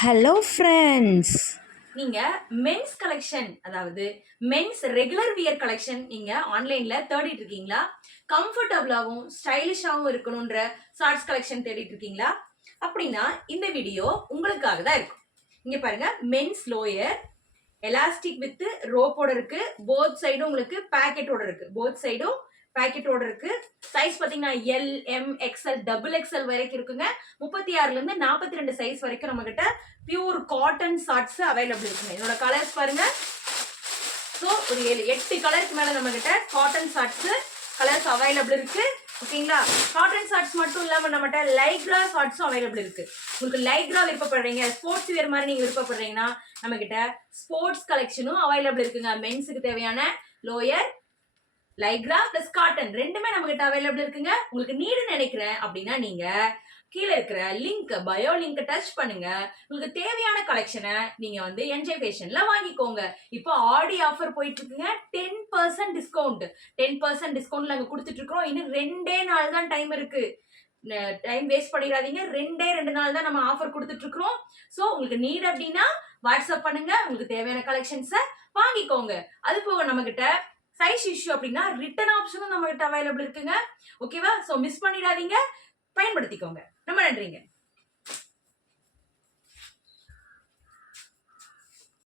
Hello friends. நீங்கள் men's collection, அதாவது men's regular wear collection நீங்கள் ஆன்லைனில் தேடிட்டு இருக்கீங்களா? கம்ஃபர்டபுளாகவும் ஸ்டைலிஷாகவும் இருக்கணுன்ற ஷார்ட்ஸ் கலெக்ஷன் தேடிட்டு இருக்கீங்களா? அப்படின்னா இந்த வீடியோ உங்களுக்காக தான் இருக்கும். இங்கே பாருங்க, மென்ஸ் லோயர் எலாஸ்டிக் வித் ரோப்போட இருக்கு. போத் சைடும் உங்களுக்கு பேக்கெட்டோட இருக்கு. போத் சைடும் பேக்கெட்டோட இருக்கு. சைஸ் பாத்தீங்கன்னா L, M, XL, double XL வரைக்கும் இருக்குங்க. 36ல இருந்து 42 சைஸ் வரைக்கும் நம்ம கிட்ட பியூர் காட்டன் ஷார்ட்ஸ் அவைலபிள் இருக்குங்க. இதோட கலர்ஸ் பாருங்க. ஸோ ஒரு 7-8 கலருக்கு மேல நம்ம கிட்ட காட்டன் ஷார்ட்ஸ் கலர்ஸ் அவைலபிள் இருக்கு. ஓகேங்களா? காட்டன் ஷார்ட்ஸ் மட்டும் இல்லாம நம்மகிட்ட லைக்ரா ஷார்ட்ஸும் அவைலபிள் இருக்கு. உங்களுக்கு லைக்ரா விருப்பப்படுறீங்க, ஸ்போர்ட்ஸ் வேர் மாதிரி நீங்க விருப்பப்படுறீங்கன்னா நம்ம கிட்ட ஸ்போர்ட்ஸ் கலெக்ஷனும் அவைலபிள் இருக்குங்க. மென்ஸுக்கு தேவையான லோயர், லைக்ரா பிளஸ் காட்டன் ரெண்டுமே நம்ம கிட்ட அவைலபிள் இருக்குங்க. உங்களுக்கு நீடு நினைக்கிறேன் அப்படின்னா நீங்க கீழே இருக்கிற லிங்க், பயோ லிங்க் டச் பண்ணுங்க. உங்களுக்கு தேவையான கலெக்ஷனை நீங்க என்ஜாய் ஃபேஷன்ல வாங்கிக்கோங்க. இப்போ ஆடி ஆஃபர் போயிட்டு இருக்குங்க. 10% டிஸ்கவுண்ட், 10% டிஸ்கவுண்ட்ல நாங்க கொடுத்துட்டு இருக்கோம். இன்னும் 2 நாள் தான் டைம் இருக்கு. டைம் வேஸ்ட் பண்ணிடாதீங்க. 2 நாள் தான் நம்ம ஆஃபர் கொடுத்துட்டு இருக்கிறோம். ஸோ உங்களுக்கு நீட் அப்படின்னா வாட்ஸ்அப் பண்ணுங்க. உங்களுக்கு தேவையான கலெக்ஷன்ஸை வாங்கிக்கோங்க. அது போக நம்ம கிட்ட சைஸ் இஷ்யூ அப்படின்னா ரிட்டர்ன் ஆப்ஷனும் நம்ம கிட்ட அவைலபிள் இருக்குங்க. ஓகேவா? ஸோ மிஸ் பண்ணிடாதீங்க, பயன்படுத்திக்கோங்க. ரொம்ப நன்றிங்க.